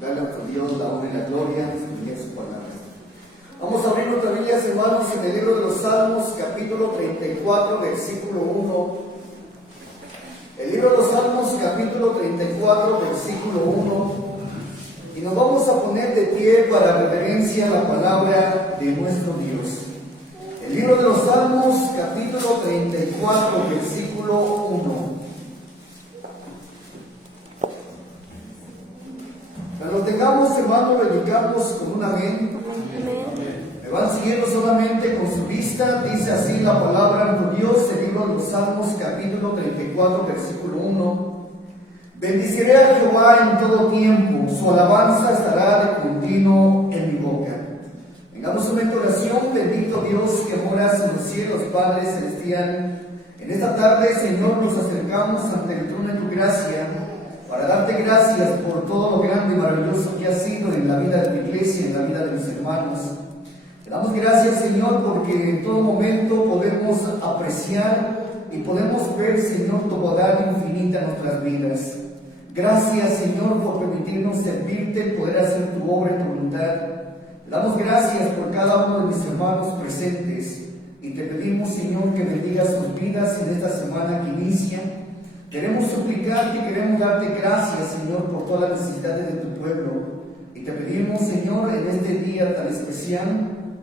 Dale a tu Dios la honra y la gloria y a su palabra. Vamos a abrir nuestras Biblias, hermanos, en el libro de los Salmos, capítulo 34, versículo 1. El libro de los Salmos, capítulo 34, versículo 1. Y nos vamos a poner de pie para reverencia a la palabra de nuestro Dios. El libro de los Salmos, capítulo 34, versículo 1. Cuando lo tengamos, hermanos, lo indicamos con un amén. Me van siguiendo solamente con su vista. Dice así la palabra de Dios, el libro de los Salmos, capítulo 34, versículo 1. Bendiciré a Jehová en todo tiempo, su alabanza estará de continuo en mi boca. Tengamos una oración. Bendito Dios que moras en los cielos, Padre celestial. En esta tarde, Señor, nos acercamos ante el trono de tu gracia para darte gracias por todo lo grande y maravilloso que has sido en la vida de tu iglesia, en la vida de mis hermanos. Te damos gracias, Señor, porque en todo momento podemos apreciar y podemos ver, Señor, tu bondad infinita en nuestras vidas. Gracias, Señor, por permitirnos servirte, poder hacer tu obra y tu voluntad. Te damos gracias por cada uno de mis hermanos presentes y te pedimos, Señor, que bendigas sus vidas en esta semana que inicia. Queremos suplicarte y queremos darte gracias, Señor, por todas las necesidades de tu pueblo. Y te pedimos, Señor, en este día tan especial,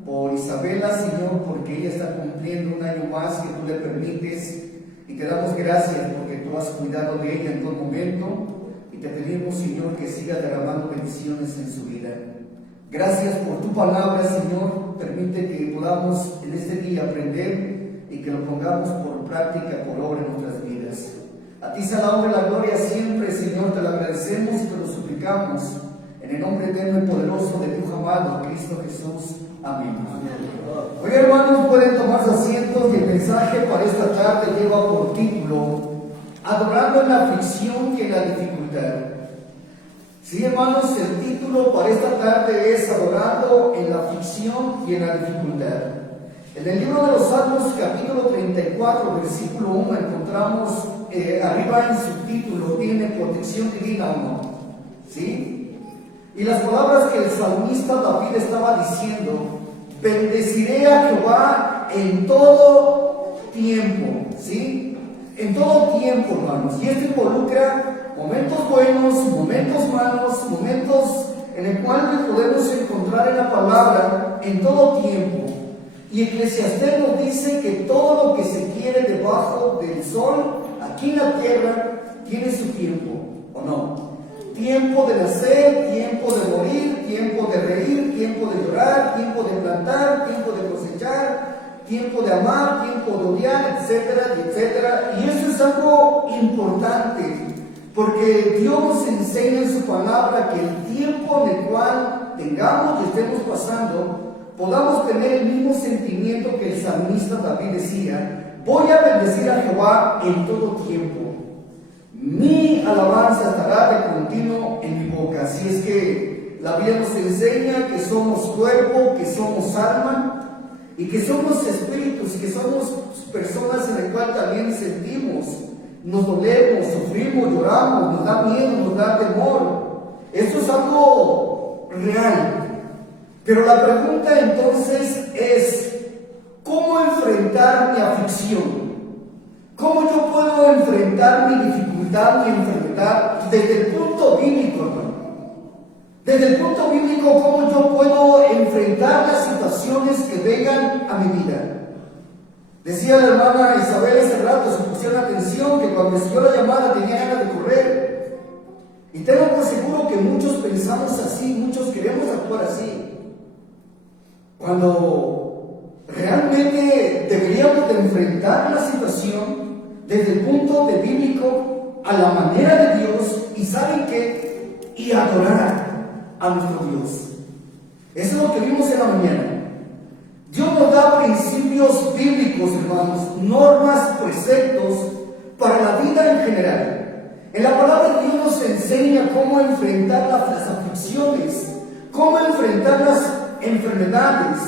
por Isabela, Señor, porque ella está cumpliendo un año más que tú le permites. Y te damos gracias porque tú has cuidado de ella en todo momento. Y te pedimos, Señor, que siga derramando bendiciones en su vida. Gracias por tu palabra, Señor. Permite que podamos en este día aprender y que lo pongamos por práctica, por obra en nuestras vidas. A ti sea la honra y la gloria siempre, Señor, te lo agradecemos y te lo suplicamos. En el nombre eterno y poderoso de tu amado Cristo Jesús. Amén. Hoy, hermanos, pueden tomarse asientos y el mensaje para esta tarde lleva por título Adorando en la aflicción y en la dificultad. Sí, hermanos, el título para esta tarde es Adorando en la aflicción y en la dificultad. En el libro de los Salmos, capítulo 34, versículo 1, encontramos arriba en su título, tiene protección divina o no. ¿Sí? Y las palabras que el salmista David estaba diciendo, bendeciré a Jehová en todo tiempo. ¿Sí? En todo tiempo, hermanos. Y esto involucra momentos buenos, momentos malos, momentos en el cual podemos encontrar en la palabra en todo tiempo. Y Eclesiastés nos dice que todo lo que se quiere debajo del sol, aquí en la tierra, tiene su tiempo, ¿o no? Tiempo de nacer, tiempo de morir, tiempo de reír, tiempo de llorar, tiempo de plantar, tiempo de cosechar, tiempo de amar, tiempo de odiar, etcétera, etcétera. Y eso es algo importante, porque Dios nos enseña en su palabra que el tiempo en el cual tengamos y estemos pasando, podamos tener el mismo sentimiento que el salmista David decía: voy a bendecir a Jehová en todo tiempo. Mi alabanza estará de continuo en mi boca. Así es que la Biblia nos enseña que somos cuerpo, que somos alma y que somos espíritus, que somos personas en el cual también sentimos, nos dolemos, sufrimos, lloramos, nos da miedo, nos da temor. Esto es algo real. Pero la pregunta entonces es, ¿cómo enfrentar mi aflicción? ¿Cómo yo puedo enfrentar mi dificultad, mi enfermedad desde el punto bíblico, hermano? Desde el punto bíblico, ¿cómo yo puedo enfrentar las situaciones que vengan a mi vida? Decía la hermana Isabel hace rato, se pusieron atención, que cuando recibió la llamada tenía ganas de correr. Y tengo por seguro que muchos pensamos así, muchos queremos actuar así. Cuando realmente deberíamos de enfrentar la situación desde el punto de bíblico a la manera de Dios, y ¿saben qué? Y adorar a nuestro Dios. Eso es lo que vimos en la mañana. Dios nos da principios bíblicos, hermanos, normas, preceptos para la vida en general. En la palabra de Dios nos enseña cómo enfrentar las aflicciones, cómo enfrentar las enfermedades,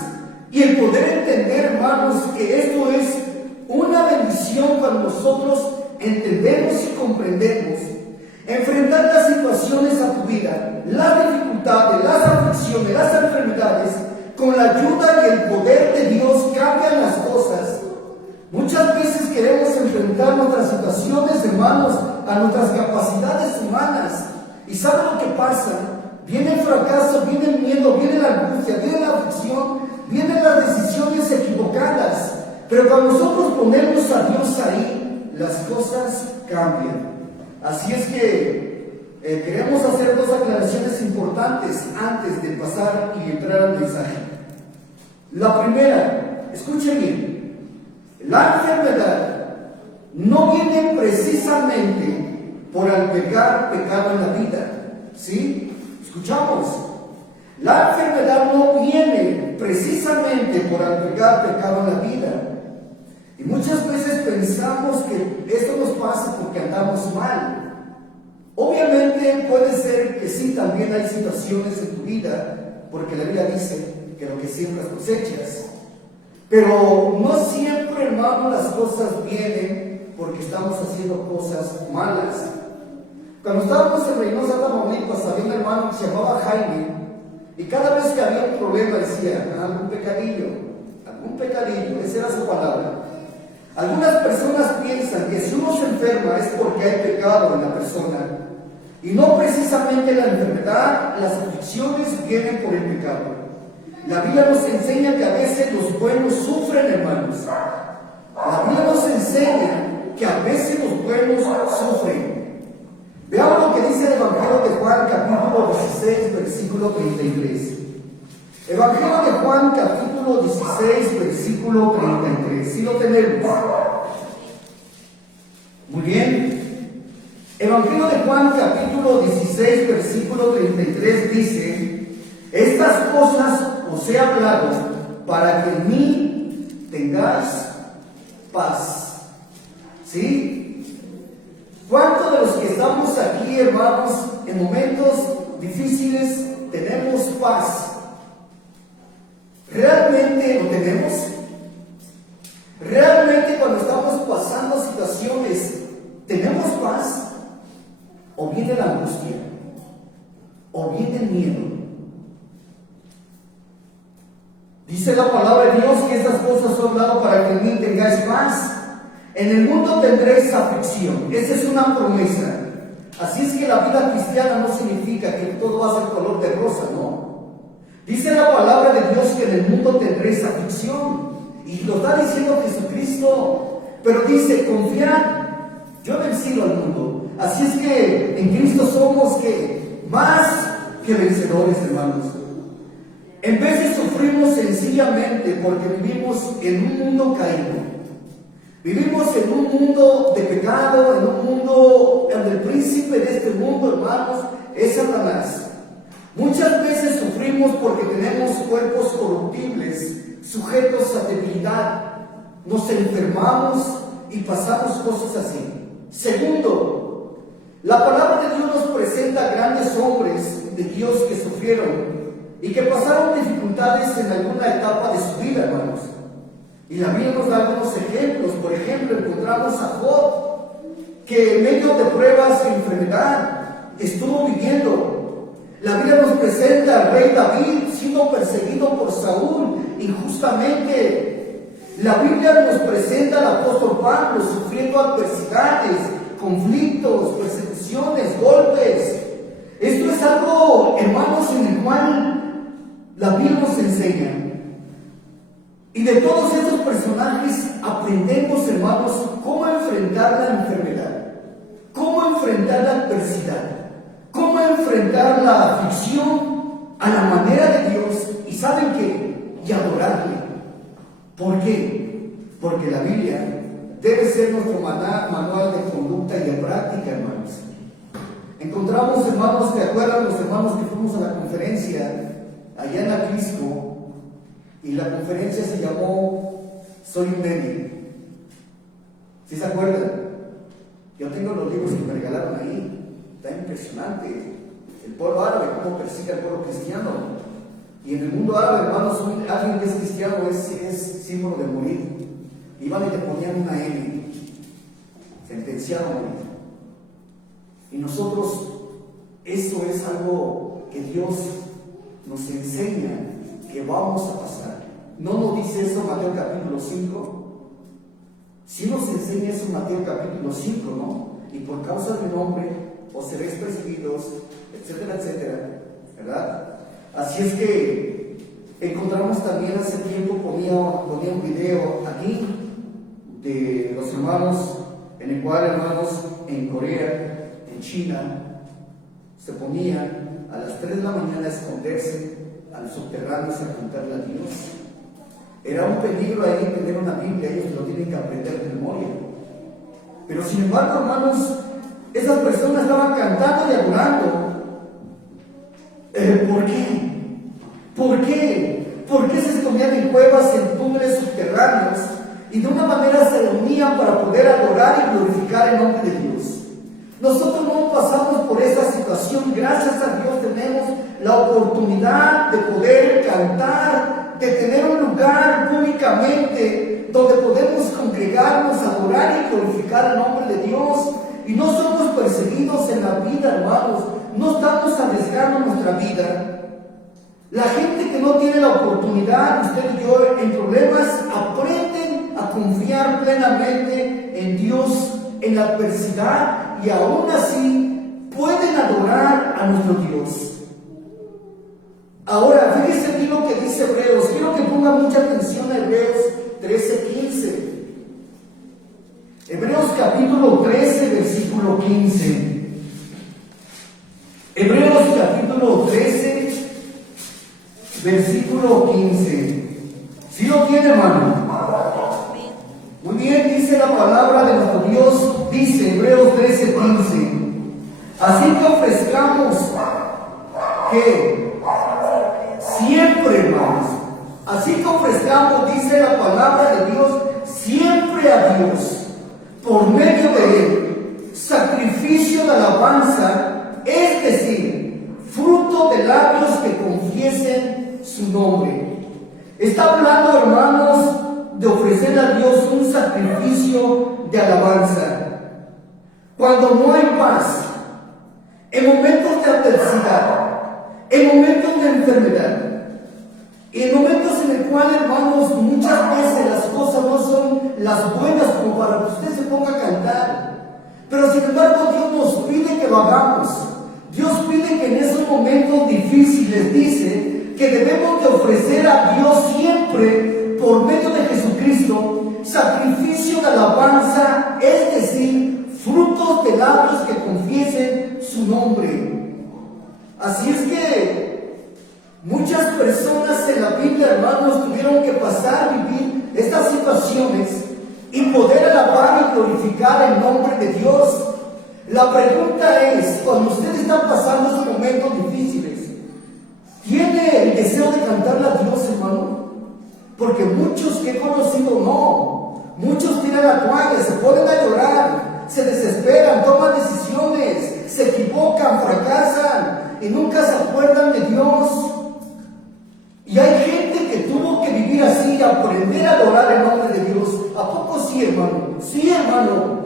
y el poder entender, hermanos, que esto es una bendición cuando nosotros entendemos y comprendemos. Enfrentar las situaciones a tu vida, las dificultades con la ayuda y el poder de Dios cambian las cosas. Muchas veces queremos enfrentar nuestras situaciones, hermanos, a nuestras capacidades humanas. ¿Y saben lo que pasa? Viene el fracaso, viene el miedo, viene la angustia, viene la aflicción, vienen las decisiones equivocadas. Pero cuando nosotros ponemos a Dios ahí, las cosas cambian. Así es que queremos hacer dos aclaraciones importantes antes de pasar y entrar al mensaje. La primera, escuchen bien, la enfermedad no viene precisamente por albergar pecado en la vida, ¿sí? Escuchamos, la enfermedad no viene precisamente por albergar pecado en la vida. Y muchas veces pensamos que esto nos pasa porque andamos mal. Obviamente puede ser que sí, también hay situaciones en tu vida, porque la Biblia dice que lo que siembras cosechas. Pero no siempre, hermano, las cosas vienen porque estamos haciendo cosas malas. Cuando estábamos en Reynosa, Tamaulipas, había un hermano que se llamaba Jaime, y cada vez que había un problema decía, algún pecadillo, esa era su palabra. Algunas personas piensan que si uno se enferma es porque hay pecado en la persona, y no precisamente la enfermedad, las aflicciones vienen por el pecado. La Biblia nos enseña que a veces los buenos sufren, hermanos. La Biblia nos enseña que a veces los buenos sufren. Veamos lo que dice el Evangelio de Juan, capítulo 16, versículo 33. Evangelio de Juan, capítulo 16, versículo 33. ¿Sí lo tenemos? Muy bien. Evangelio de Juan, capítulo 16, versículo 33 dice: estas cosas os he hablado para que en mí tengáis paz. ¿Sí? ¿Cuántos de los que estamos aquí, hermanos, en momentos difíciles tenemos paz? ¿Realmente lo tenemos? ¿Realmente cuando estamos pasando situaciones tenemos paz? ¿O viene la angustia? ¿O viene el miedo? Dice la palabra de Dios que estas cosas son dadas para que en mí tengáis paz. En el mundo tendréis aflicción. Esa es una promesa. Así es que la vida cristiana no significa que todo va a ser color de rosa, no. Dice la palabra de Dios que en el mundo tendréis aflicción. Y lo está diciendo Jesucristo. Pero dice, confiad, yo he vencido al mundo. Así es que en Cristo somos que más que vencedores, hermanos. En veces sufrimos sencillamente porque vivimos en un mundo caído. Vivimos en un mundo de pecado, en un mundo donde el príncipe de este mundo, hermanos, es Satanás. Muchas veces sufrimos porque tenemos cuerpos corruptibles, sujetos a debilidad. Nos enfermamos y pasamos cosas así. Segundo, la palabra de Dios nos presenta grandes hombres de Dios que sufrieron y que pasaron dificultades en alguna etapa de su vida, hermanos. Y la Biblia nos da algunos ejemplos. Por ejemplo, encontramos a Job, que en medio de pruebas y enfermedad estuvo viviendo. La Biblia nos presenta al rey David siendo perseguido por Saúl injustamente. La Biblia nos presenta al apóstol Pablo sufriendo adversidades, conflictos, persecuciones, golpes. Esto es algo, hermanos, en el cual la Biblia nos enseña. Y de todos estos personajes aprendemos, hermanos, cómo enfrentar la enfermedad, cómo enfrentar la adversidad, cómo enfrentar la aflicción a la manera de Dios. ¿Y saben qué? Y adorarle. ¿Por qué? Porque la Biblia debe ser nuestro manual de conducta y de práctica, hermanos. Encontramos, hermanos, ¿te acuerdan los hermanos que fuimos a la conferencia allá en Atlisco? Y la conferencia se llamó Soy un medio. ¿Sí se acuerdan? Yo tengo los libros que me regalaron ahí. Está impresionante. El pueblo árabe, cómo persigue al pueblo cristiano. Y en el mundo árabe, hermanos, alguien que es cristiano es símbolo de morir. Iban y le ponían una M, sentenciado a morir. Y nosotros, eso es algo que Dios nos enseña, que vamos a pasar. ¿No nos dice eso Mateo capítulo 5? Sí nos enseña eso Mateo capítulo 5, ¿no? Y por causa de mi nombre os seréis perseguidos, etcétera, etcétera, ¿verdad? Así es que encontramos también hace tiempo, ponía un video aquí de los hermanos, en el cual hermanos en Corea, en China, se ponían a las 3 de la mañana a esconderse a los subterráneos a contarle a Dios. Era un peligro ahí tener una Biblia, ellos lo tienen que aprender de memoria. Pero sin embargo, hermanos, esas personas estaban cantando y adorando. ¿Por qué? ¿Por qué? ¿Por qué se escondían en cuevas, en túneles subterráneos? Y de una manera se reunían para poder adorar y glorificar el nombre de Dios. Nosotros no pasamos por esa situación. Gracias a Dios tenemos la oportunidad de poder cantar, de tener un lugar públicamente donde podemos congregarnos, adorar y glorificar el nombre de Dios. Y no somos perseguidos en la vida, hermanos. No estamos arriesgando nuestra vida. La gente que no tiene la oportunidad, usted y yo, en problemas, aprenden a confiar plenamente en Dios en la adversidad y aún así pueden adorar a nuestro Dios. Ahora, fíjese bien lo que dice Hebreos. Quiero que ponga mucha atención a Hebreos 13:15. Hebreos capítulo 13, versículo 15. Hebreos capítulo 13, versículo 15. ¿Sí lo tiene, hermano? Muy bien, dice la palabra de nuestro Dios, dice Hebreos 13, 15. Así que ofrezcamos que siempre, hermanos, así que ofrezcamos, dice la palabra de Dios, siempre a Dios, por medio de Él, sacrificio de alabanza, es decir, fruto de labios que confiesen su nombre. Está hablando, hermanos, de ofrecer a Dios un sacrificio de alabanza. Cuando no hay paz, en momentos de adversidad, en momentos de enfermedad, en momentos en el cual, hermanos, muchas veces las cosas no son las buenas como para que usted se ponga a cantar. Pero sin embargo, Dios nos pide que lo hagamos. Dios pide que en esos momentos difíciles, dice, que debemos de ofrecer a Dios siempre, por medio de Jesucristo, sacrificio de alabanza, es decir, frutos de labios que confiesen su nombre. Así es que muchas personas en la Biblia, hermanos, tuvieron que pasar a vivir estas situaciones y poder alabar y glorificar el nombre de Dios. La pregunta es, cuando usted está pasando esos momentos difíciles, ¿tiene el deseo de cantarle a Dios, hermano? Porque muchos que he conocido no. Muchos tiran la toalla, se ponen a llorar, se desesperan, toman decisiones, se equivocan, fracasan y nunca se acuerdan de Dios. Y hay gente que tuvo que vivir así, aprender a adorar el nombre de Dios. ¿A poco sí, hermano? Sí, hermano.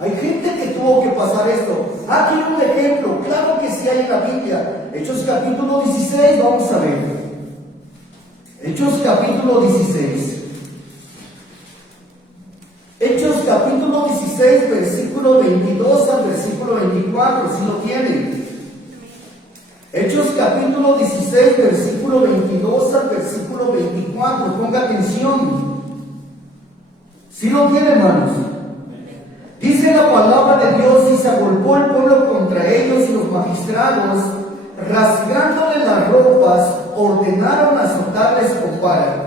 Hay gente que tuvo que pasar esto. Aquí un ejemplo, claro que sí hay en la Biblia. Hechos capítulo 16, vamos a ver. Hechos capítulo 16. Hechos capítulo 16, versículo 22 al versículo 24, si lo tienen. Hechos capítulo 16, versículo 22 al versículo 24, ponga atención. Si lo tienen, hermanos. Dice la palabra de Dios, y se agolpó el pueblo contra ellos, y los magistrados, rasgándole las ropas, ordenaron azotarles con vara.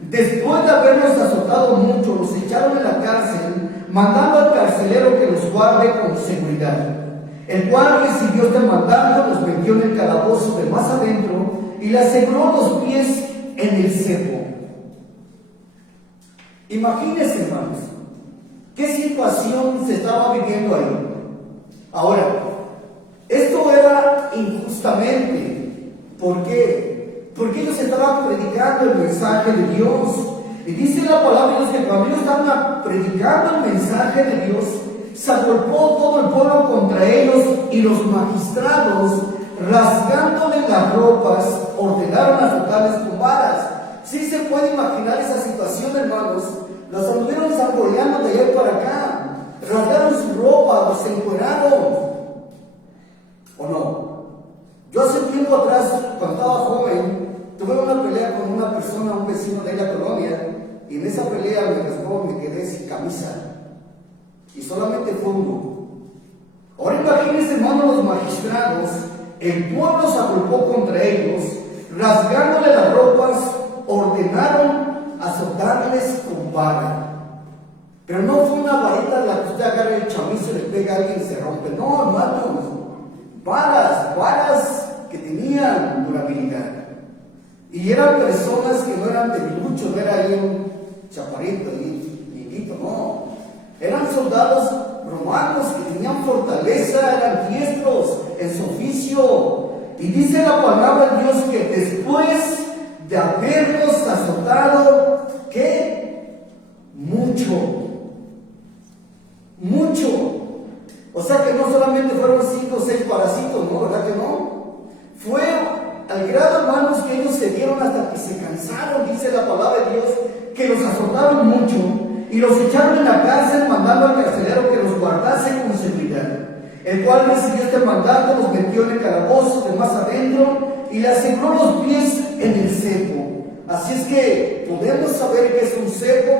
Después de haberlos azotado mucho, los echaron en la cárcel, mandando al carcelero que los guarde con seguridad. El cual recibió este mandato, los metió en el calabozo de más adentro y le aseguró los pies en el cepo. Imagínense, hermanos, qué situación se estaba viviendo ahí. Ahora, esto era injustamente. ¿Por qué? Porque ellos estaban predicando el mensaje de Dios. Y dice la palabra de Dios que cuando ellos estaban predicando el mensaje de Dios, se agolpó todo el pueblo contra ellos y los magistrados, rasgándole las ropas, ordenaron azotarles con varas. Sí se puede imaginar esa situación, hermanos. Los anduvieron zamboleando de allá para acá, rasgaron su ropa, los encueraron. ¿O no? Yo hace tiempo atrás, cuando estaba joven, tuve una pelea con una persona, un vecino de la colonia, y en esa pelea me rasgó, me quedé sin camisa. Y solamente fue uno. Ahora imagínense, hermanos, los magistrados, el pueblo se agrupó contra ellos, rasgándole las ropas, ordenaron azotarles con vara. Pero no fue una varita de la que usted agarra el chamizo y le pega a alguien y se rompe. No, hermanos, varas que tenían durabilidad. Y eran personas que no eran de mucho, no era ahí un chaparrito, niñito, no. Eran soldados romanos que tenían fortaleza, eran diestros en su oficio. Y dice la palabra de Dios que después de haberlos azotado, ¿qué? Mucho. O sea que no solamente fueron 5 o 6 paracitos, ¿no? ¿Verdad que no? Fue al grado, hermanos, que ellos se dieron hasta que se cansaron, dice la palabra de Dios, que los azotaron mucho y los echaron en la cárcel, mandando al carcelero que los guardase con seguridad, el cual recibió este mandato, los metió en el calabozo de más adentro y le aseguró los pies en el cepo. Así es que podemos saber que es un cepo.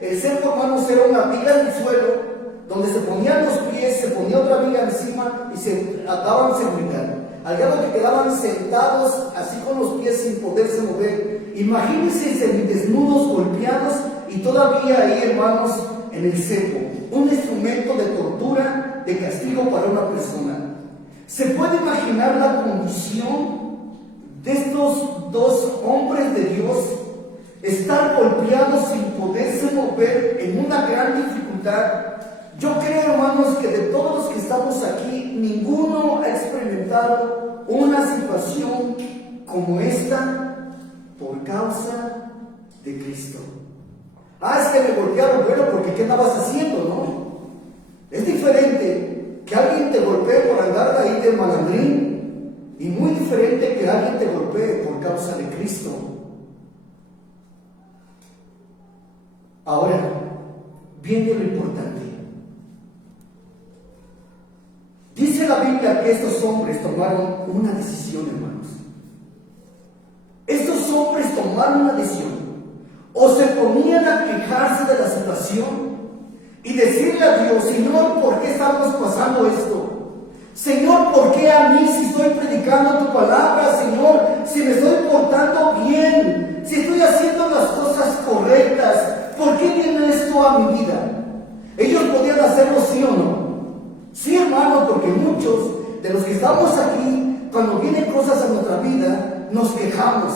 El cepo, hermanos, era una viga en el suelo donde se ponían los pies, se ponía otra viga encima y se daban seguridad. Al grado que quedaban sentados así con los pies sin poderse mover. Imagínense semidesnudos, golpeados y todavía ahí, hermanos, en el cepo. Un instrumento de tortura, de castigo para una persona. ¿Se puede imaginar la condición de estos dos hombres de Dios? Estar golpeados sin poderse mover en una gran dificultad. Yo creo, hermanos, que de todos los que estamos aquí, ninguno ha experimentado una situación como esta por causa de Cristo. Es que me golpearon, bueno, porque ¿qué andabas haciendo, no? Es diferente que alguien te golpee por andar ahí de malandrín y muy diferente que alguien te golpee por causa de Cristo. Ahora, viene lo importante. Dice la Biblia que estos hombres tomaron una decisión, hermanos. Estos hombres tomaron una decisión. O se ponían a quejarse de la situación y decirle a Dios: Señor, ¿por qué estamos pasando esto? Señor, ¿por qué a mí, si estoy predicando tu palabra? Señor, si me estoy portando bien, si estoy haciendo las cosas correctas, ¿por qué viene esto a mi vida? Ellos podían hacerlo, sí o no. Sí, hermano, porque muchos de los que estamos aquí, cuando vienen cosas a nuestra vida, nos quejamos.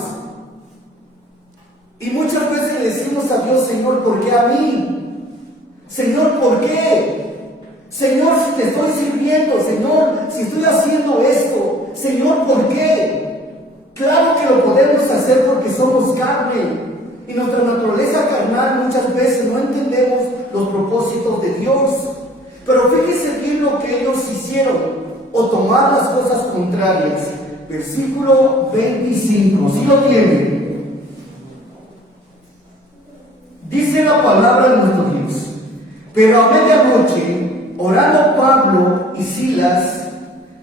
Y muchas veces le decimos a Dios: Señor, ¿por qué a mí? Señor, ¿por qué? Señor, si te estoy sirviendo, Señor, si estoy haciendo esto, Señor, ¿por qué? Claro que lo podemos hacer porque somos carne. Y nuestra naturaleza carnal muchas veces no entendemos los propósitos de Dios. Pero fíjese bien lo que ellos hicieron, o tomar las cosas contrarias. Versículo 25, ¿sí lo tienen? Dice la palabra de nuestro Dios: pero a medianoche, orando Pablo y Silas,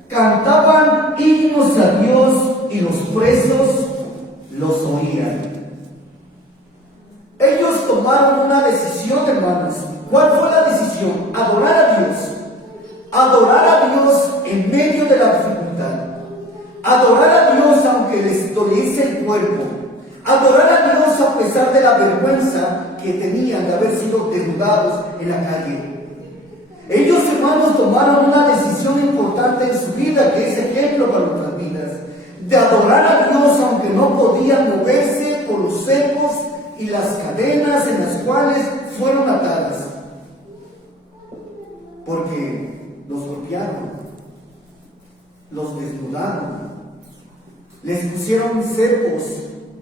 cantaban himnos a Dios y los presos los oían. Ellos tomaron una decisión, hermanos. ¿Cuál fue la decisión? Adorar a Dios. Adorar a Dios en medio de la dificultad. Adorar a Dios aunque les doliese el cuerpo. Adorar a Dios a pesar de la vergüenza que tenían de haber sido desnudados en la calle. Ellos, hermanos, tomaron una decisión importante en su vida, que es ejemplo para nuestras vidas, de adorar a Dios aunque no podían moverse por los cepos y las cadenas en las cuales fueron atadas. Porque los golpearon, los desnudaron, les pusieron cepos,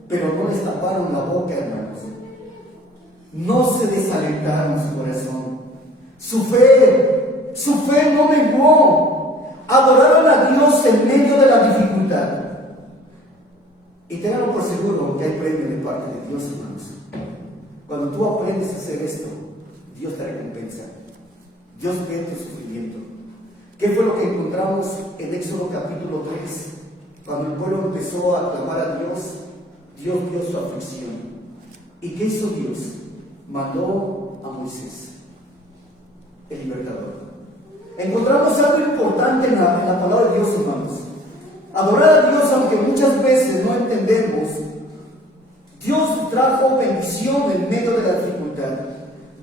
pero no les taparon la boca, hermanos. No se desalentaron su corazón. Su fe no menguó. Adoraron a Dios en medio de la dificultad. Y ténganlo por seguro que hay premio de parte de Dios, hermanos. Cuando tú aprendes a hacer esto, Dios te recompensa. Dios ve tu sufrimiento. ¿Qué fue lo que encontramos en Éxodo capítulo 3? Cuando el pueblo empezó a clamar a Dios, Dios vio su aflicción. ¿Y qué hizo Dios? Mandó a Moisés, el libertador. Encontramos algo importante en la palabra de Dios, hermanos. Adorar a Dios, aunque muchas veces no entendemos, Dios trajo bendición en medio de la dificultad.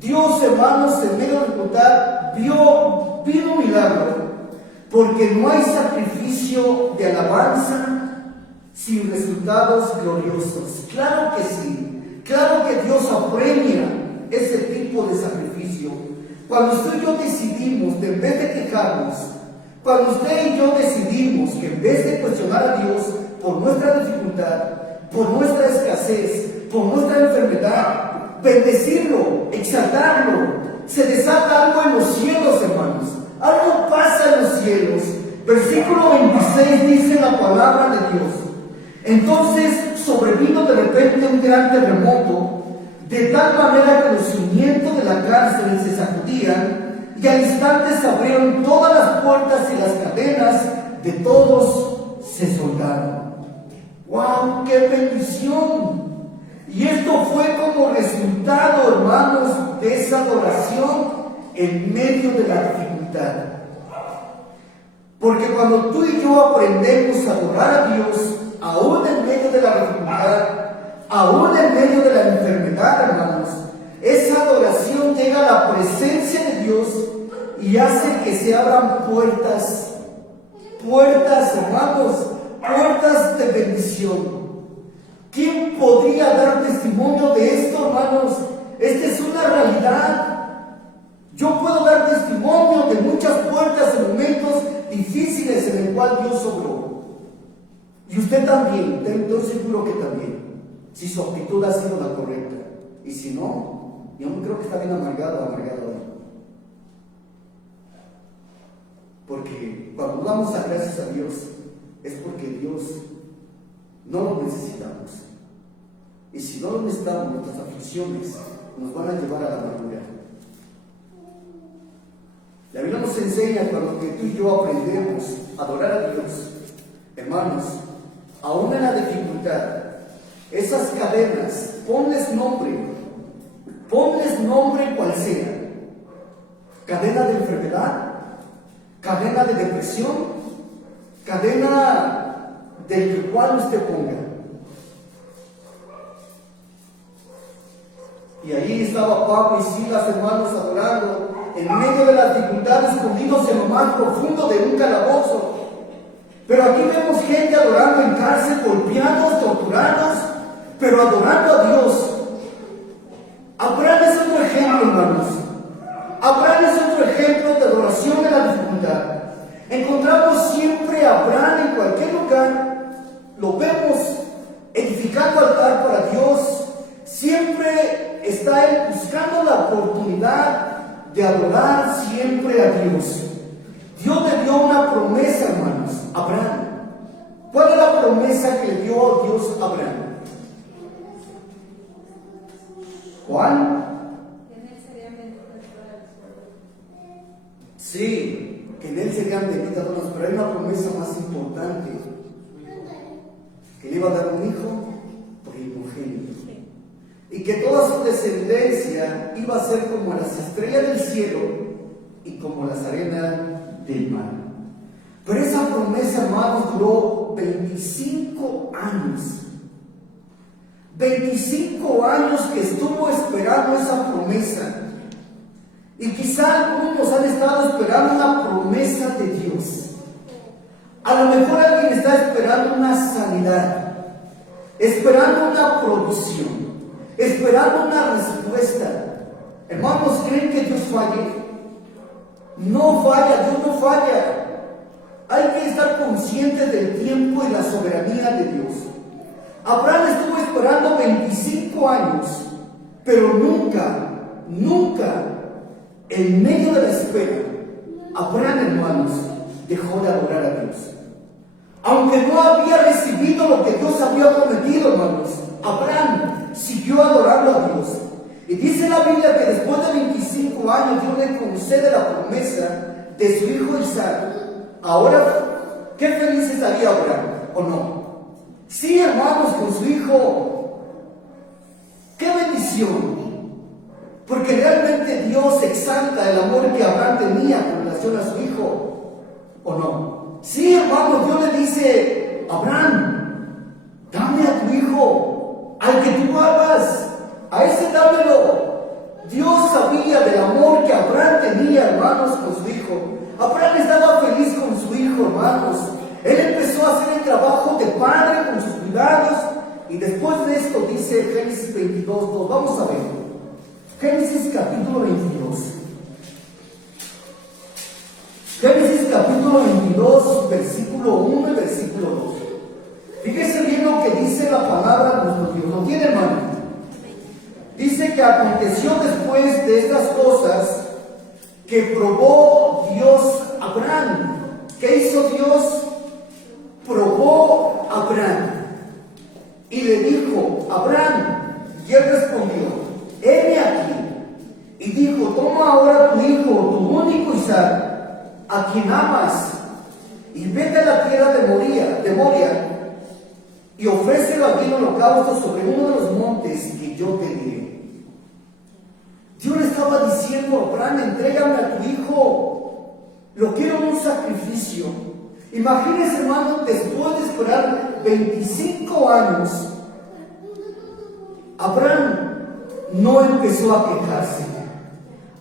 Dios, hermanos, en medio de la dificultad vino un milagro, porque no hay sacrificio de alabanza sin resultados gloriosos. Claro que sí, claro que Dios apremia ese tipo de sacrificio. Cuando usted y yo decidimos, en vez de quejarnos, cuando usted y yo decidimos que en vez de cuestionar a Dios por nuestra dificultad, por nuestra escasez, por nuestra enfermedad, bendecirlo, exaltarlo, se desata algo en los cielos, hermanos. Algo pasa en los cielos. Versículo 26 dice la palabra de Dios. Entonces sobrevino de repente un gran terremoto, de tal manera que los cimientos de la cárcel se sacudían, y al instante se abrieron todas las puertas y las cadenas de todos se soltaron. ¡Wow! ¡Qué bendición! Y esto fue como resultado, hermanos, de esa adoración en medio de la dificultad. Porque cuando tú y yo aprendemos a adorar a Dios, aún en medio de la dificultad, aún en medio de la enfermedad, hermanos, esa adoración llega a la presencia de Dios y hace que se abran puertas, hermanos, puertas de bendición. ¿Quién podría dar testimonio de esto, hermanos? Esta es una realidad. Yo puedo dar testimonio de muchas puertas en momentos difíciles en el cual Dios obró. Y usted también, estoy seguro que también, si su actitud ha sido la correcta. Y si no, yo no creo que está bien amargado hoy. Porque cuando damos las gracias a Dios, es porque Dios no lo necesitamos. Y si no lo necesitamos, nuestras aflicciones nos van a llevar a la amargura. La Biblia nos enseña cuando que tú y yo aprendemos a adorar a Dios, hermanos, aún en la dificultad, esas cadenas, ponles nombre cual sea. Cadena de enfermedad, cadena de depresión, cadena del cual usted ponga. Y ahí estaba Pablo y Silas, hermanos, adorando en medio de la dificultad, escondidos en lo más profundo de un calabozo. Pero aquí vemos gente adorando en cárcel, golpeados, torturados, pero adorando a Dios. Abraham es otro ejemplo, hermanos. Abraham es otro ejemplo de adoración en la dificultad. Encontramos siempre a Abraham en cualquier lugar, lo vemos edificando altar para Dios. Siempre está él buscando la oportunidad de adorar siempre a Dios. Dios le dio una promesa, hermanos, a Abraham. ¿Cuál es la promesa que le dio Dios a Abraham? ¿Cuál? Sí, que en él serían benditas todas, pero hay una promesa más importante, que le iba a dar un hijo primogénito, y que toda su descendencia iba a ser como las estrellas del cielo y como las arenas del mar. Pero esa promesa, hermanos, duró 25 años. 25 años que estuvo esperando esa promesa. Y quizá algunos han estado esperando una promesa de Dios. A lo mejor alguien está esperando una sanidad, esperando una provisión, esperando una respuesta. Hermanos, ¿creen que Dios falle? No falla, Dios no falla. Hay que estar conscientes del tiempo y la soberanía de Dios. Abraham estuvo esperando 25 años, pero nunca, en medio de la espera, Abraham, hermanos, dejó de adorar a Dios. Aunque no había recibido lo que Dios había prometido Abraham siguió adorando a Dios. Y dice la Biblia que después de 25 años Dios le concede la promesa de su hijo Isaac. Ahora, ¿qué feliz estaría Abraham o no? Sí, hermanos, con su hijo. ¡Qué bendición! Porque realmente Dios exalta el amor que Abraham tenía con relación a su hijo, ¿o no? Sí, hermanos, Dios le dice: Abraham, dame a tu hijo, al que tú amas, a ese dámelo. Dios sabía del amor que Abraham tenía, hermanos, con su hijo. Abraham estaba feliz con su hijo, hermanos. Él empezó a hacer el trabajo de padre con sus cuidados. Y después de esto dice Génesis 22:2. Vamos a ver. Génesis capítulo 22. Génesis capítulo 22, versículo 1 y versículo 2. Fíjese bien lo que dice la palabra de nuestro Dios. ¿Lo tiene, hermano? Dice que aconteció después de estas cosas que probó Dios a Abraham. ¿Qué hizo Dios? Probó a Abraham y le dijo: Abraham. Y él respondió: heme aquí. Y dijo: toma ahora tu hijo, tu único Isaac, a quien amas, y vete a la tierra de Moria, y ofrécelo aquí en holocausto sobre uno de los montes que yo te diré. Dios le estaba diciendo a Abraham: entrégame a tu hijo, lo quiero en un sacrificio. Imagínense, hermano, después de esperar 25 años, Abraham no empezó a quejarse.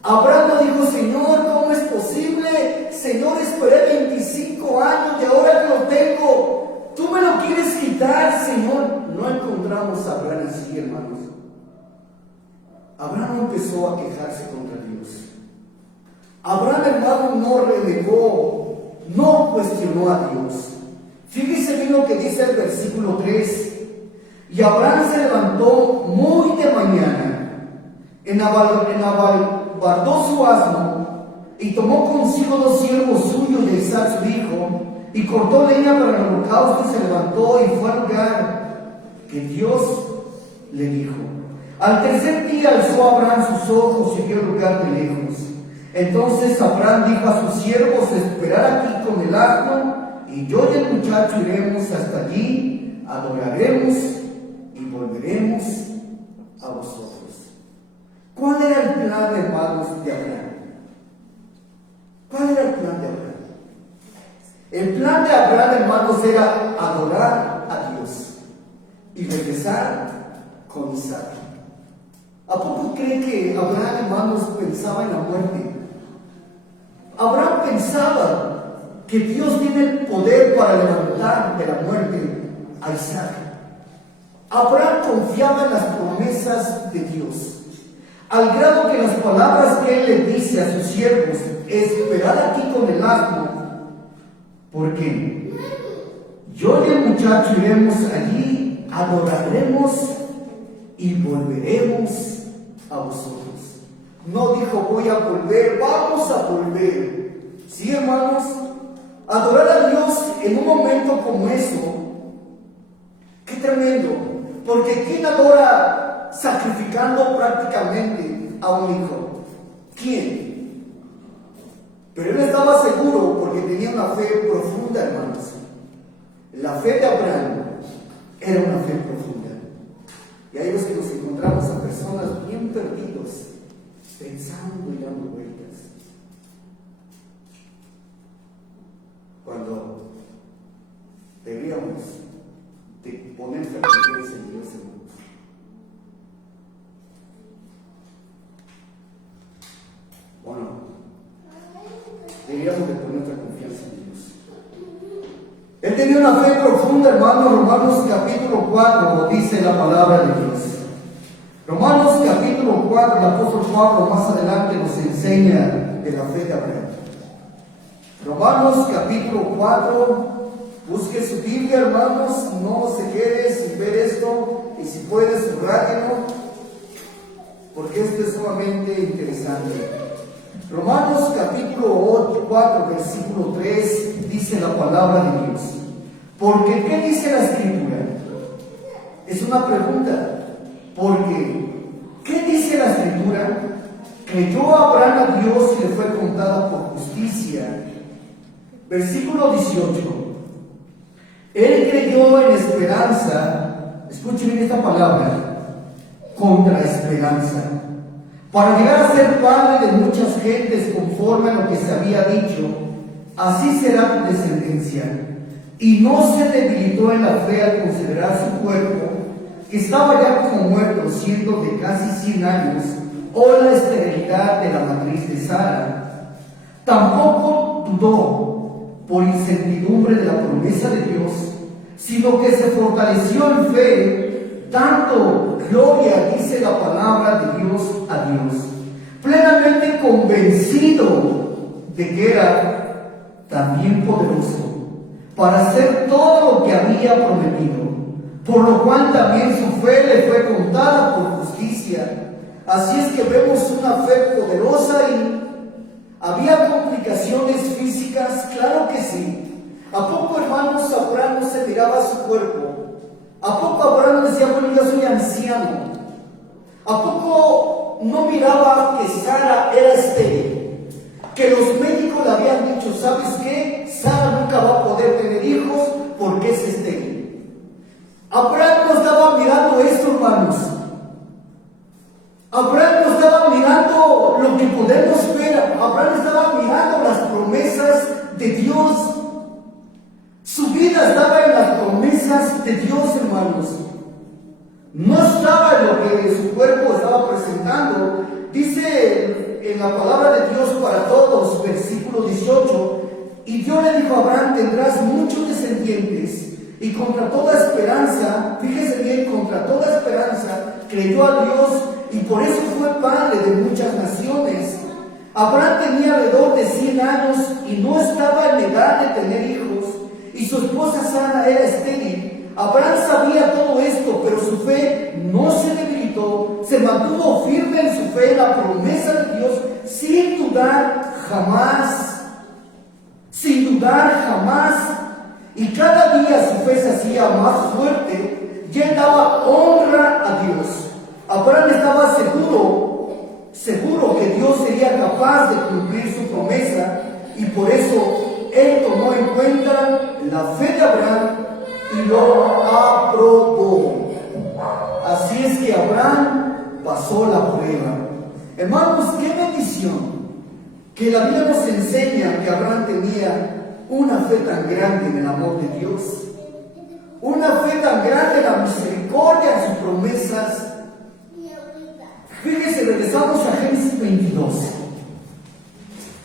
Abraham no dijo: Señor, ¿cómo es posible? Señor, esperé 25 años y ahora que lo tengo, tú me lo quieres quitar, Señor. No encontramos a Abraham así, hermanos. Abraham no empezó a quejarse contra Dios. Abraham, hermano, no renegó, no cuestionó a Dios. Fíjese bien lo que dice el versículo 3. Y Abraham se levantó muy de mañana, enabardó su asno y tomó consigo 2 siervos suyos de Isaac su hijo, y cortó leña para el holocausto y se levantó y fue al lugar que Dios le dijo. Al tercer día alzó Abraham sus ojos y vio el lugar de lejos. Entonces Abraham dijo a sus siervos: esperar aquí con el asno, y yo y el muchacho iremos hasta allí, adoraremos y volveremos a vosotros. ¿Cuál era el plan, hermanos, de Abraham? ¿Cuál era el plan de Abraham? El plan de Abraham, hermanos, era adorar a Dios y regresar con Isaac. ¿A poco cree que Abraham, hermanos, pensaba en la muerte? Abraham pensaba que Dios tiene el poder para levantar de la muerte a Isaac. Abraham confiaba en las promesas de Dios, al grado que las palabras que él le dice a sus siervos: esperad aquí con el asno, porque yo y el muchacho iremos allí, adoraremos y volveremos a vosotros. No dijo: voy a volver, vamos a volver. Sí, hermanos, adorar a Dios en un momento como eso, qué tremendo. Porque ¿quién adora sacrificando prácticamente a un hijo? ¿Quién? Pero él estaba seguro porque tenía una fe profunda, hermanos. La fe de Abraham era una fe profunda. Y hay veces que nos encontramos a personas bien perdidos, pensando y dando vueltas, cuando deberíamos de poner la confianza en Dios, hermanos. Bueno, deberíamos de poner nuestra confianza en Dios. Él tenía una fe profunda, hermanos. Romanos capítulo 4 dice la palabra de Dios. Romanos capítulo 4, el apóstol Pablo más adelante nos enseña de la fe de Abraham. Romanos capítulo 4, busque su Biblia, hermanos, no se quede sin ver esto, y si puede subráyelo, porque esto es sumamente interesante. Romanos capítulo 4, versículo 3, dice la palabra de Dios. Porque ¿qué dice la Escritura? Es una pregunta, porque ¿qué dice la Escritura? Creyó Abraham a Dios y le fue contada por justicia. Versículo 18. Él creyó en esperanza, escuchen esta palabra, contra esperanza, para llegar a ser padre de muchas gentes conforme a lo que se había dicho, así será tu descendencia. Y no se debilitó en la fe al considerar su cuerpo, que estaba ya como muerto, siendo de casi 100 años, o la esterilidad de la matriz de Sara. Tampoco dudó por incertidumbre de la promesa de Dios, sino que se fortaleció en fe, dando gloria, dice la palabra de Dios, a Dios, plenamente convencido de que era también poderoso para hacer todo lo que había prometido, por lo cual también su fe le fue contada por justicia. Así es que vemos una fe poderosa. Y ¿había complicaciones físicas? Claro que sí. ¿A poco, hermanos, Abraham no se miraba su cuerpo? ¿A poco Abraham decía, bueno, yo soy anciano? ¿A poco no miraba que Sara era estéril? Que los médicos le habían dicho, ¿sabes qué? Sara nunca va a poder tener hijos porque es estéril. Abraham no estaba mirando esto, hermanos. Abraham no estaba mirando lo que podemos ver. Abraham estaba mirando las promesas de Dios. Su vida estaba en las promesas de Dios, hermanos. No estaba en lo que su cuerpo estaba presentando. Dice en la palabra de Dios para todos, versículo 18, y Dios le dijo a Abraham, tendrás muchos descendientes, y contra toda esperanza, fíjese bien, contra toda esperanza, creyó a Dios, y por eso fue padre de muchas naciones. Abraham tenía alrededor de 100 años, y no estaba en edad de tener hijos, y su esposa Sara era estéril. Abraham sabía todo esto, pero su fe no se debilitó, se mantuvo firme en su fe, en la promesa de Dios, sin dudar jamás, sin dudar jamás. Y cada día su fe se hacía más fuerte y él daba honra a Dios. Abraham estaba seguro que Dios sería capaz de cumplir su promesa, y por eso él tomó en cuenta la fe de Abraham y lo aprobó. Así es que Abraham pasó la prueba. Hermanos, qué bendición que la Biblia nos enseña que Abraham tenía una fe tan grande en el amor de Dios, una fe tan grande en la misericordia, en sus promesas. Fíjense, regresamos a Génesis 22.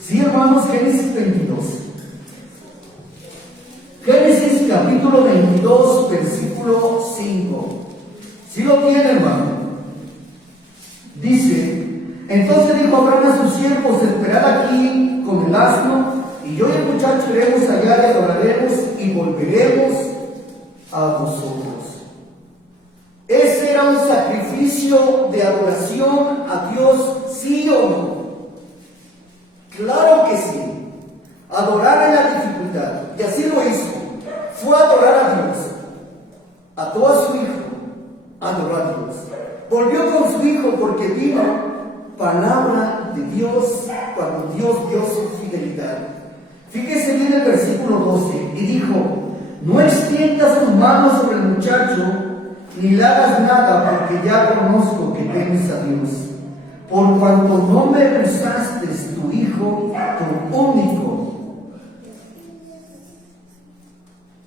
Sí, hermanos, Génesis 22. Génesis capítulo 22, versículo 5. ¿Sí lo tiene, hermano? Dice, entonces dijo Abraham a sus siervos, esperad aquí con el asno, y yo y el muchacho iremos allá y adoraremos y volveremos a vosotros. Ese era un sacrificio de adoración a Dios, ¿sí o no? Claro que sí. Adorar en la dificultad. Y así lo hizo. Fue a adorar a Dios. Ató a su hijo. Adoró a Dios. Volvió con su hijo porque vino palabra de Dios cuando Dios dio su fidelidad. Fíjese bien el versículo 12. Y dijo, no extiendas tu mano sobre el muchacho, ni le hagas nada, porque ya conozco que temes a Dios. Por cuanto no me rehusaste tu hijo, tu único.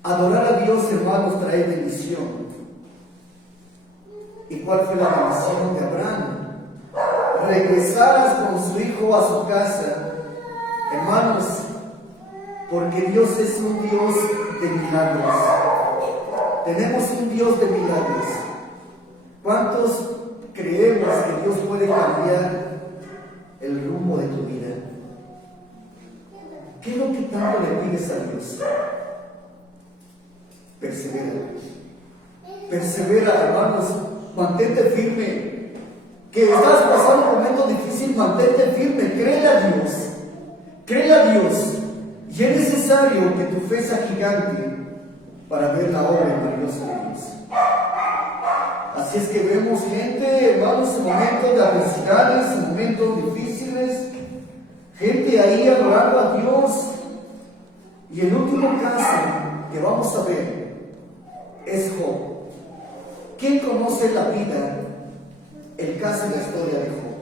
Adorar a Dios, hermanos, trae bendición. ¿Y cuál fue la bendición de Abraham? Regresaras con su hijo a su casa, hermanos, porque Dios es un Dios de milagros. Tenemos un Dios de milagros. ¿Cuántos creemos que Dios puede cambiar el rumbo de tu vida? ¿Qué es lo que tanto le pides a Dios? Persevera. Persevera, hermanos. Mantente firme. Que estás pasando un momento difícil, mantente firme. Créele a Dios. Créele a Dios. Y es necesario que tu fe sea gigante para ver la obra maravillosa de Dios. Así es que vemos gente, hermanos, en momentos de adversidades, en momentos difíciles, gente ahí adorando a Dios. Y el último caso que vamos a ver es Job. ¿Quién conoce la vida, el caso y la historia de Job?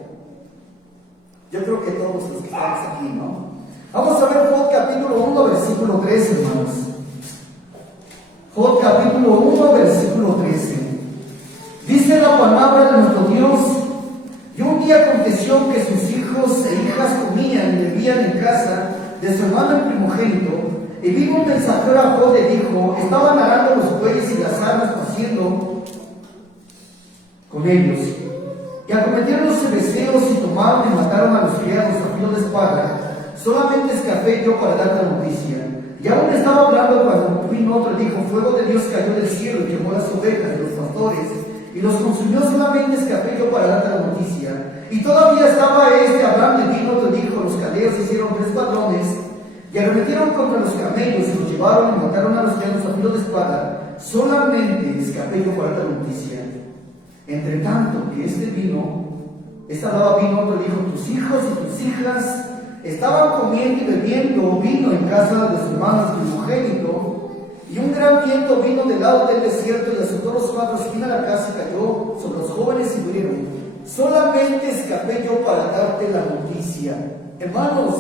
Yo creo que todos los que estamos aquí, ¿no? Vamos a ver Job capítulo 1, versículo 13, hermanos. Job capítulo 1, versículo 13. Dice la palabra de nuestro Dios: y un día aconteció que sus hijos e hijas comían y bebían en casa de su hermano el primogénito, y vino un mensajero a Job y dijo: estaban arando los bueyes y las asnas paciendo con ellos, y acometieron los cebeseos y tomaron y mataron a los criados a filo de espada. Solamente escapé yo para dar la noticia. Y aún estaba hablando cuando vino otro y dijo: fuego de Dios cayó del cielo y quemó las ovejas de los pastores y los consumió. Solamente escapé yo para dar la noticia. Y todavía estaba hablando, y vino otro y dijo: los caldeos hicieron 3 padrones y arremetieron contra los camellos y los llevaron y mataron a los criados a filo de espada. Solamente escapé yo para dar la noticia. Entre tanto que daba vino otro y dijo: tus hijos y tus hijas estaban comiendo y bebiendo vino en casa de su hermano primogénito, y un gran viento vino del lado del desierto y azotó los cuadros, vino a la casa y cayó sobre los jóvenes y murieron. Solamente escapé yo para darte la noticia. Hermanos,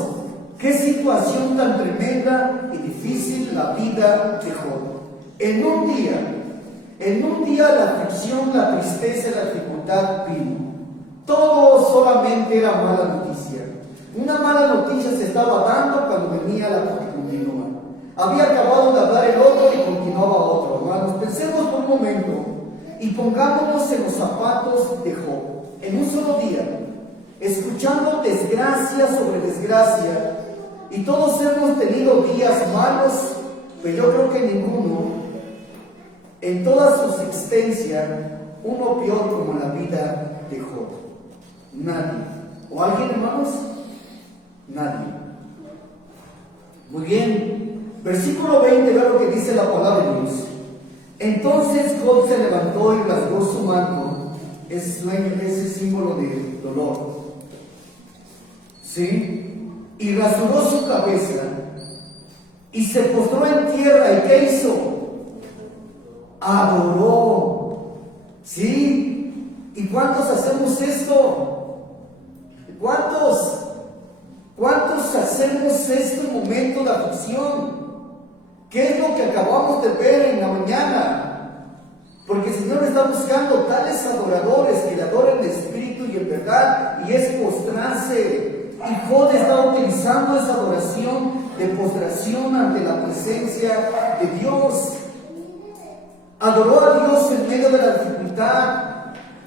qué situación tan tremenda y difícil la vida de Job. En un día la aflicción, la tristeza, la dificultad vino. Todo solamente era mala noticia. Una mala noticia se estaba dando cuando venía la que continúa. Había acabado de hablar el otro y continuaba otro. Hermanos, pensemos por un momento y pongámonos en los zapatos de Job. En un solo día, escuchando desgracia sobre desgracia, y todos hemos tenido días malos, pero yo creo que ninguno, en toda su existencia, uno peor como la vida de Job. Nadie. ¿O alguien, hermanos? Nadie. Muy bien. Versículo 20, vea lo que dice la palabra de Dios. Entonces Job se levantó y rasgó su manto. Es ese símbolo de dolor. ¿Sí? Y rasuró su cabeza y se postró en tierra. ¿Y qué hizo? Adoró. ¿Sí? ¿Y cuántos hacemos esto? ¿Cuántos hacemos este momento de aflicción? ¿Qué es lo que acabamos de ver en la mañana? Porque el Señor está buscando tales adoradores que le adoren en espíritu y en verdad, y es postrarse. Y Job está utilizando esa adoración de postración ante la presencia de Dios. Adoró a Dios en medio de la dificultad,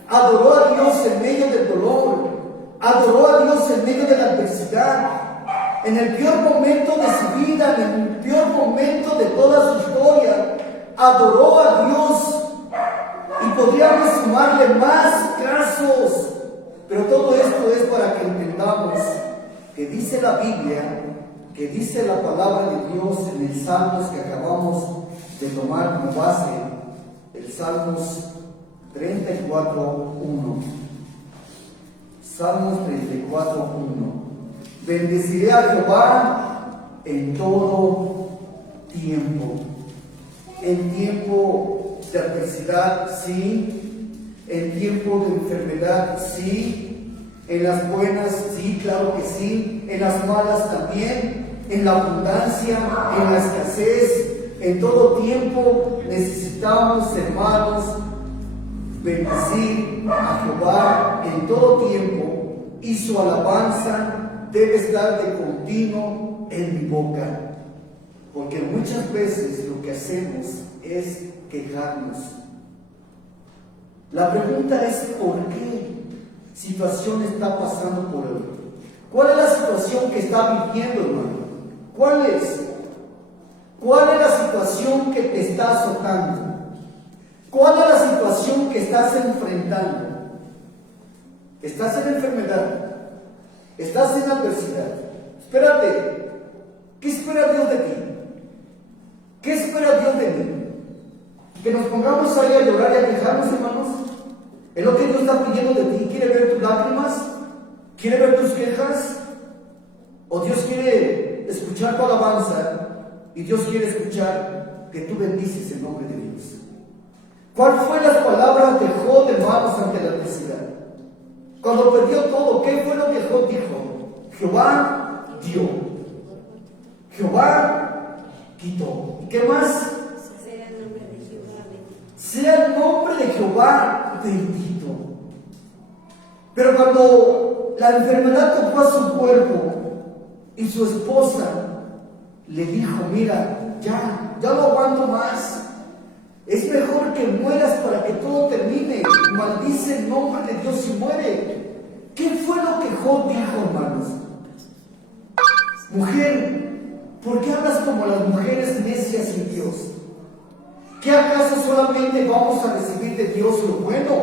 adoró a Dios en medio del dolor, adoró a Dios en medio de la adversidad, en el peor momento de su vida, en el peor momento de toda su historia, adoró a Dios. Y podríamos sumarle más casos, pero todo esto es para que entendamos que dice la Biblia, que dice la palabra de Dios en el Salmos que acabamos de tomar como base, el Salmos 34:1. Salmos 34:1. Bendeciré a Jehová en todo tiempo. En tiempo de adversidad, sí. En tiempo de enfermedad, sí. En las buenas, sí, claro que sí. En las malas también. En la abundancia, en la escasez. En todo tiempo necesitamos, hermanos, bendecir a Jehová en todo tiempo, y su alabanza debe estar de continuo en mi boca. Porque muchas veces lo que hacemos es quejarnos. La pregunta es: ¿por qué situación está pasando por él? ¿Cuál es la situación que está viviendo, hermano? ¿Cuál es? ¿Cuál es la situación que te está azotando? ¿Cuál es la situación que estás enfrentando? ¿Estás en enfermedad? ¿Estás en adversidad? Espérate. ¿Qué espera Dios de ti? ¿Qué espera Dios de mí? ¿Que nos pongamos ahí a llorar y a quejarnos, hermanos? Es lo que Dios está pidiendo de ti. ¿Quiere ver tus lágrimas? ¿Quiere ver tus quejas? ¿O Dios quiere escuchar tu alabanza y Dios quiere escuchar que tú bendices el nombre de Dios? ¿Cuál fue las palabras de Job, hermanos, ante la adversidad? Cuando perdió todo, ¿qué fue lo que Job dijo? Jehová dio, Jehová quitó. ¿Y qué más? Sea el nombre de Jehová bendito. Sea el nombre de Jehová bendito. Pero cuando la enfermedad tocó a su cuerpo y su esposa le dijo: mira, ya no aguanto más, es mejor que mueras para que todo termine, maldice el nombre de Dios y muere. ¿Qué fue lo que Job dijo, hermanos? Mujer, ¿por qué hablas como las mujeres necias en Dios? ¿Qué acaso solamente vamos a recibir de Dios lo bueno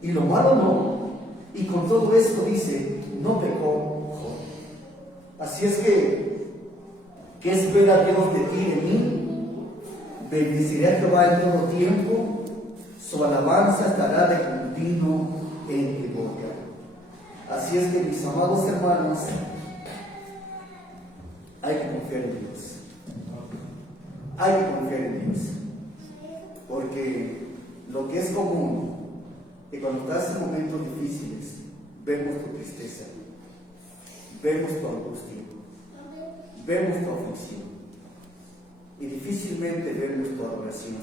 y lo malo no? Y con todo esto dice: no pecó Job. Así es que, ¿qué espera Dios de ti y de mí? Bendeciré a Jehová en todo tiempo, su alabanza estará de continuo en mi boca. Así es que, mis amados hermanos, hay que confiar en Dios. Hay que confiar en Dios. Porque lo que es común, que cuando estás en momentos difíciles, vemos tu tristeza, vemos tu angustia, vemos tu aflicción, y difícilmente vemos tu adoración.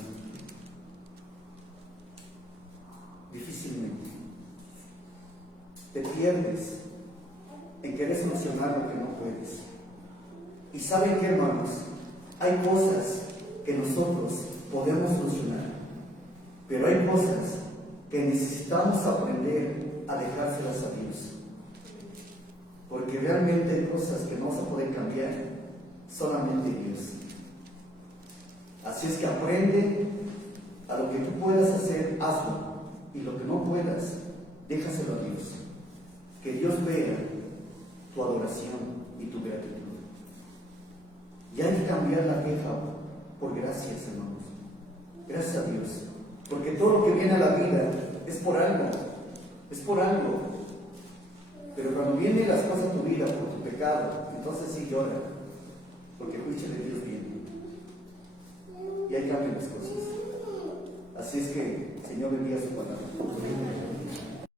Difícilmente. Te pierdes en querer solucionar lo que no puedes. Y ¿saben qué, hermanos? Hay cosas que nosotros podemos solucionar, pero hay cosas que necesitamos aprender a dejárselas a Dios. Porque realmente hay cosas que no vas a poder cambiar, solamente Dios. Así es que aprende a lo que tú puedas hacer, hazlo. Y lo que no puedas, déjaselo a Dios. Que Dios vea tu adoración y tu gratitud. Y hay que cambiar la queja por gracias, hermanos. Gracias a Dios. Porque todo lo que viene a la vida es por algo. Es por algo. Pero cuando vienen las cosas a tu vida por tu pecado, entonces sí llora. Porque el juicio de Dios viene. Y ahí cambian las cosas. Así es que, Señor, bendiga su palabra.